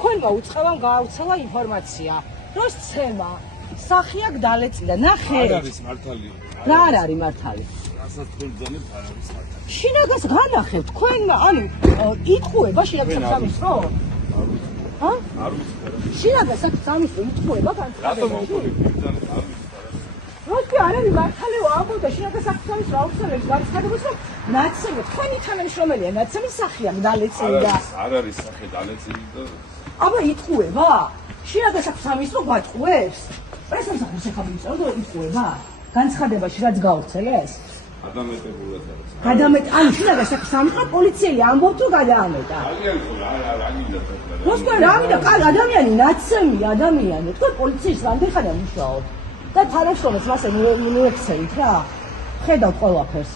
თქვენმა უწყევამ გააუცელა ინფორმაცია, რომ სცემა სახი აქ დალეწიდა. ნახეთ. არ არის მართალი. რა არ არის მართალი? რასაც თქვენ ძანებთ არ არის მართალი. შინაგანს განახებთ თქვენმა, ანუ იტყუება შინაგანს სამინისტრო? ჰა? არ ვიცი. შინაგანს სამინისტრო იტყუება განცხადება. რატომ მოყოლით ძანებთ არ ვიცი. როცა არ არის მართალი ამბობდა შინაგანს სამინისტრო აუცილებს განცხადებას, რომ ნაცემი თქვენი თანამშრომელია, ნაცემის სახი აქ დალეწიდა. არ არის სახე დალეწილი და აბა იტყუება? შინაგანს სამინისტრო გვატყუებს? პრესამსახურის სახელმწიფო რომ იტყუება? განცხადებაში რაც გავრცელეს? ადამიანებულად არის. ანუ შინაგანს სამინისტრო პოლიციელი ამბობს რომ გადაამეტა. ძალიან ხო რა გინდა მოსკოვი რა მინდა ადამიანი ნაცემი ადამიანი თქვენ პოლიციის რამდენხანია მუშაობთ და თანამშრომლებს მასე მიექცევით რა ხედავთ ყველაფერს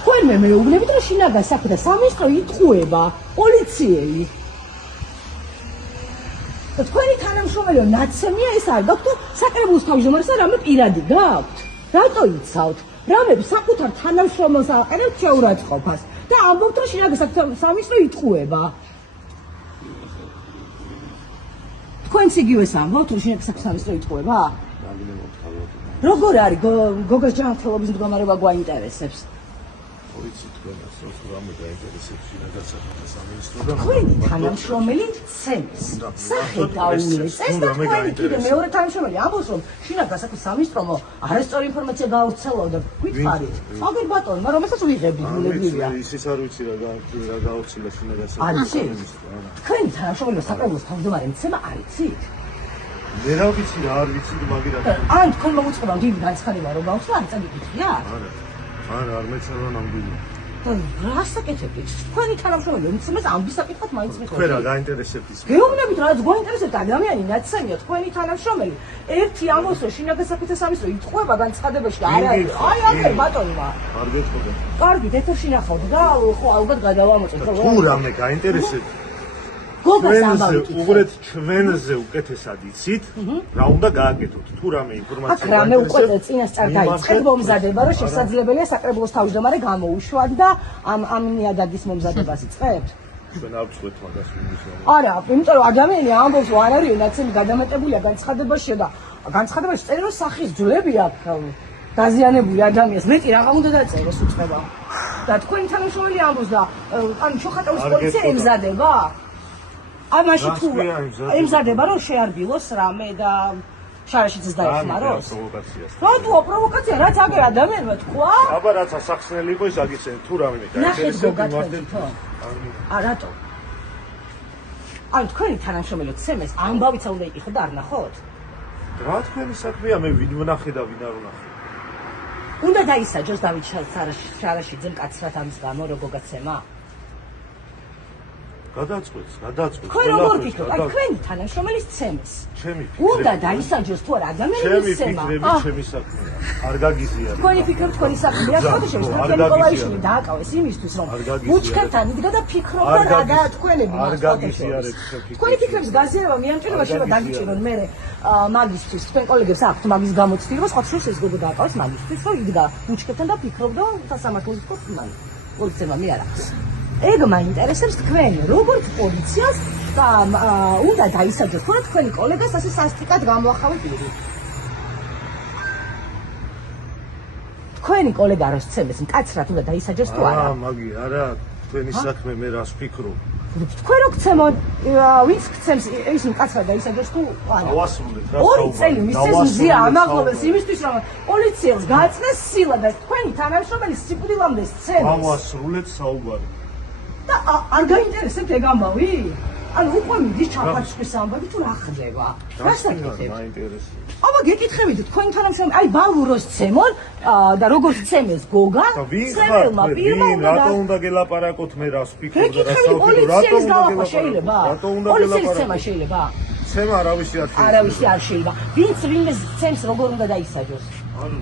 თქვენ მეუბნებით რომ შინაგანს საქმეთა სამინისტრო იტყუება პოლიციელი და თქვენი თანამშრომელი ნაცემია ეს არ გაქვთ საკრებულოს თავმჯდომარესთან რამე პირადი გაქვთ რატო იცავთ რამე საკუთარ თანამშრომელს აყენებთ შეურაცხყოფას და ამბობთ რომ შინაგანს სამინისტრო იტყუება თქვენც იგივეს ამბობთ რომ შინაგანს სამინისტრო იტყუება? როგორ არის გოგას ჯანმრთელობის მდგომარეობა გვაინტერესებს? ვიცი თქვენას რომ რამე გაინტერესებს შინაგანს სამინისტროდან თქვენი თანამშრომელი ცემს სახე დაუწეს ეს და თქვენი კიდე მეორე თანამშრომელი ამბობს რომ შინაგანს სამინისტრომ არასწორი ინფორმაცია გაავრცელა და გვითხარით აგერ ბატონო მაგრამ ესაც ვიღებთ ბუნებრივია ისიც არ ვიცი რა გაავრცელა შინაგანს სამინისტრო თქვენი თანამშრომელი საკრებულოს თავმჯდომარე მცემა არ იცით? მე რა ვიცი რა არ ვიცი მაგრამ ან თქვენ მოუწყება დიდი განცხადება რომ გაუცელა არ წაგიკითხია? არა არ მეცადა ნამდვილი რა საკეთებთ? თქვენი თანამშრომელი მცემას ამბის საკითხად მაინც მიხოთ. თქვენ რა გაინტერესებთ ის? გეუბნებით რაც გვაინტერესებთ ადამიანი ნაცემია თქვენი თანამშრომელი. ერთი ამბობს რომ შინაგანს საქმეთა სამინისტრო იტყუება განცხადებაში და არ არის. აი აგერ ბატონმა. არ გეტყოდა. კარგი, ეთერში ნახავთ და ხო ალბათ გადავამოწმოთ. თუ რამე გაინტერესებთ გოგას ამბავით. უბრალოდ ჩვენზე უკეთესად იცით რა უნდა გააკეთოთ თუ რამე ინფორმაცია აქ რამე უკვე წინასწარ დაიწყეთ მომზადება რომ შესაძლებელია საკრებულოს თავმჯდომარე გამოუშვათ და ამ ნიადაგის მომზადებას იწყებთ ჩვენ არ ვწყვეთ მაგას ვინმე არა იმიტომ რომ ადამიანი ამბობს რომ არ არის ნაცემი გადამეტებულია განცხადებაში და განცხადებაში წერენ რომ სახის ძვლები აქვს დაზიანებული ადამიანს მეტი რაღა უნდა დაწეროს უწყება და თქვენი თანამშრომელი ამბობს და ანუ შოხატაურის პოლიცია ემზადება ამაში თუ ემზადება რომ შეარბილოს რამე და შარაშიძეს დაეხმაროს რატოა პროვოკაცია რაც აგერ ადამიანმა თქვა აბა რაც ასახსნელი იყო ის აგიცენ თუ რამე გაინტერესებთ რატო ან თქვენი თანამშრომელი ცემეს ამბავიცა უნდა იყიხო და არ ნახოთ რა თქვენი საქმეა მე ვინ ვნახე და ვინ არ ვნახე უნდა დაისაჯოს დავით შარაშიძემ კაცრად ამის გამო რო გოგაცემა გადაწყვეტს თქვენ როგორ გიქნებთ აი თქვენი თანამშრომელის ცემს ჩემი უნდა დაისაჯოს თუ არა ადამიანის ცემა ჩემი საქმეა არ გაგიზიარებ თქვენი ფიქრები თქვენი საქმეა ფოტოშოპში თქვენი ნიკოლაიშვილი დააკავეს იმისთვის რომ ბუჩქებთან იდგა და ფიქრობდა რა გაათქვენები არ გაგიზიარებ თქვენი ფიქრების გაზიარება მეამჭირება შევა დაგიჭირონ მე მაგისტრის თქვენ კოლეგებს აქვთ მაგის გამოცდილება სხვა შეს ეს გოგო დააკავეს მაგისტრის რომ იდგა ბუჩქებთან და ფიქრობდა სასამართლოს თქო მან პოლიციამ მე არა ეგ მაინტერესებს თქვენ როგორც პოლიციას და უნდა დაისაჯოს თუ რა თქვენი კოლეგას ასე სასტიკად გამოახავეთ პირი თქვენი კოლეგა როს ცემეს მკაცრად უნდა დაისაჯოს თუ არა მაგი არა თქვენი საქმე მე რას ვფიქრობ თქვენ რო გცემოთ ვინც გცემს ის მკაცრად დაისაჯოს თუ არა ავასრულეთ რა ორი წელი მისცეს მზია ამაღლობელს იმისთვის რომ პოლიციელს გააწნეს სილა და თქვენი თანამშრომელი სიკვდილამდე სცემს ავასრულეთ საუბარი და არ გაინტერესებთ ეგ ამბავი? ანუ უკვე მიდის ჩაფარშვის ამბავი თუ რა ხდება? რა საკეთებთ? მაინტერესებს. აბა გეკითხებით თქვენ თანამშრომელი აი ბალუროს ცემონ და როგორც ცემეს გოგა ცემელმა პირმა რატო უნდა გელაპარაკოთ მე რას ვფიქრობ და რას ვფიქრობ რატო უნდა გელაპარაკოთ? რატო უნდა გელაპარაკოთ? შეიძლება? ცემა არავისი არ შეიძლება. არავისი არ შეიძლება. ვინც ვინმე ცემს როგორ უნდა დაისაჯოს? ანუ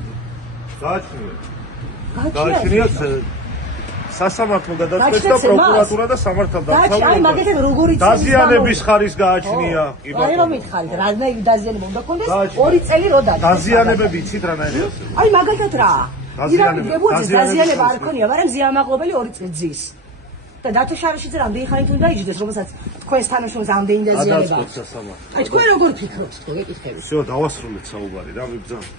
გააჩნიათ სასამართლო გადაწყვეტს და პროკურატურა და სამართალ დამცავი დაზიანების ხარის გააჩნია კი ბატონო აი რომ მითხარით რანაირი დაზიანება უნდა გქონდეს 2 წელი რო დაწყო დაზიანებები იცით რანაირი არსებობს აი მაგალითად რა დაზიანება არ ქონია მაგრამ ზიამაღლობელი 2 წელი ძის და დათო შარაშიძე რამდენი ხანი თუ დაიჯდეს, რომელსაც თქვენს თანაშემწე ამდენი დაზიანება. ადასწროთ სასამართლო. აი თქვენ როგორ ფიქრობთ, თუ გეკითხები? всё, დავასრულეთ საუბარი რა, მიბრძანეთ.